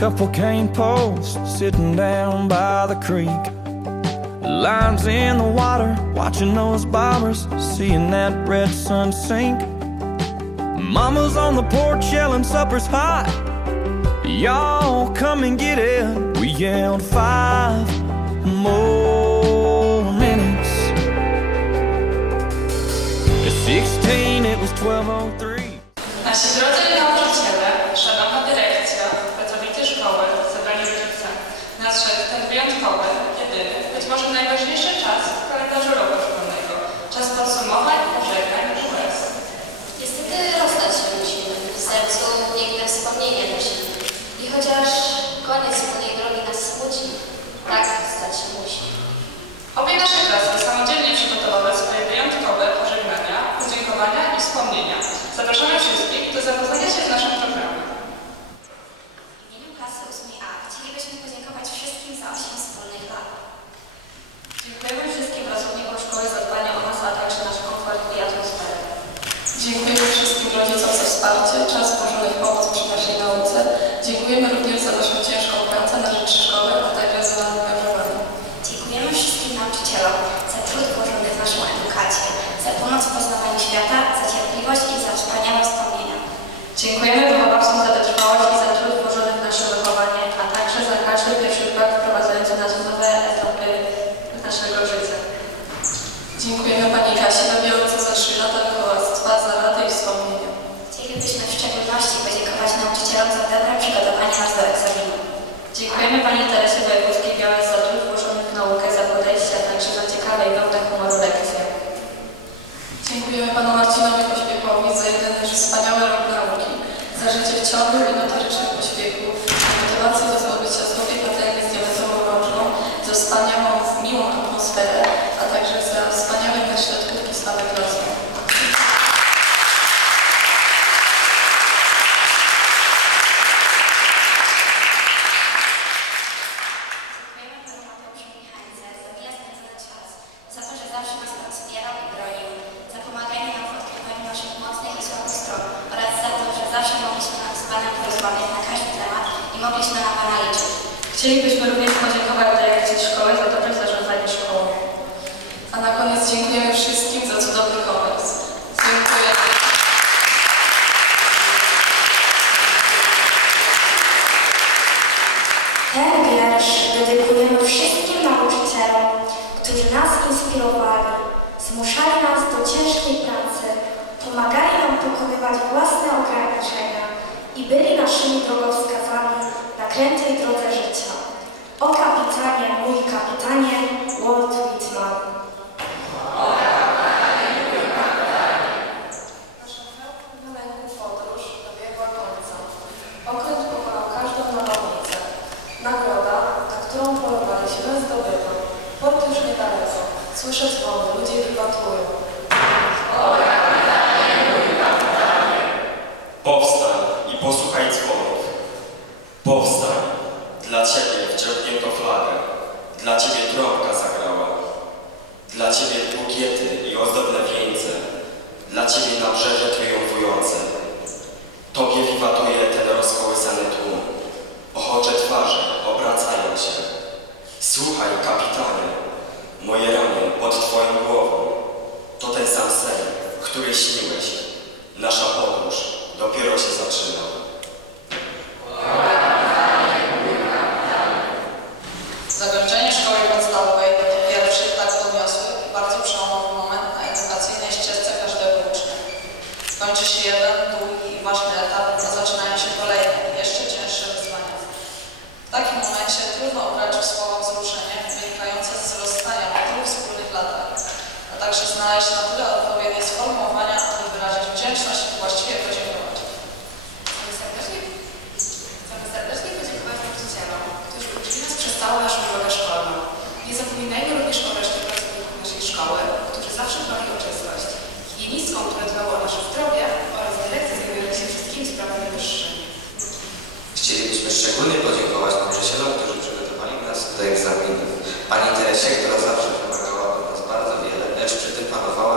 Couple cane posts sitting down by the creek. Lines in the water, watching those bombers, seeing that red sun sink. Mama's on the porch yelling, supper's hot. Y'all come and get it. We yelled five more minutes. At 16, it was 1203. Szanowna dyrekcja, pracownicy szkoły, zebrani rodzice, nadszedł ten wyjątkowy, jedyny, być może najważniejszy czas w kalendarzu roku szkolnego. Czas podsumowań, pożegnań i łez. Niestety rozstać się musimy, w sercu piękne wspomnienie nosimy. I chociaż koniec wspólnej drogi nas smuci, tak stać się musi. Obie nasze klasy samodzielnie przygotowały swoje wyjątkowe pożegnania, podziękowania i wspomnienia. Zapraszamy wszystkich do zapoznania się z naszym programem. W imieniu klasy 8A chcielibyśmy podziękować wszystkim za 8 wspólnych lat. Dziękujemy wszystkim pracownikom szkoły za dbanie o nas, a także nasz komfort i atmosferę. Dziękujemy wszystkim rodzicom za wsparcie, w pomoc przy naszej nauce. Dziękujemy również za Waszą ciężką pracę na rzecz szkoły, a także za angażowanie. Dziękujemy wszystkim nauczycielom za trud włożony w naszą edukację, za pomoc w poznawaniu świata, za cierpliwość i za wspaniałe wspomnienia. Dziękujemy wychowawcom za wytrwałość i za trud włożony w nasze wychowanie, a także za każdy pierwszy krok wprowadzający nas w nowe etapy naszego życia. Dziękujemy Pani Kasi Babiołce za 3 lata wychowawstwa, za radę i wspomnienia. Szczególności podziękować nauczycielom za dobre przygotowanie nas do egzaminu. Dziękujemy Pani Teresie Wojewódzkiej-Białej za trud włożony w naukę, za podejście, a także za ciekawe i pełne humoru lekcje. Dziękujemy Panu Marcinowi Pośpiechowi za jeden wspaniały rok nauki, za życie w ciągu i notorycznym Chcielibyśmy również podziękować dyrekcji szkoły za dobre zarządzanie szkołą. A na koniec dziękujemy wszystkim za cudowny komers. Dziękuję. Ten wiersz dedykujemy wszystkim nauczycielom, którzy nas inspirowali, zmuszali nas do ciężkiej pracy, pomagali nam pokonywać własne ograniczenia i byli naszymi drogowskazami na krętej drodze Słyszę dzwony, ludzie wypatrują. Powstań i posłuchaj dzwonów. Powstań, dla Ciebie wciągnięto flagę, dla Ciebie trąbka zagrała, dla Ciebie bukiety i ozdobne wieńce, dla Ciebie nabrzeże triumfujące. Tobie wiwatuje ten rozkołysany tłum. Ochocze twarze obracają się. Słuchaj, kapitanie, moje sam sen, który śniłeś. Nasza podróż dopiero się zaczyna. do egzaminów. Pani Teresie, która zawsze wymagała od nas bardzo wiele, lecz przy tym panowała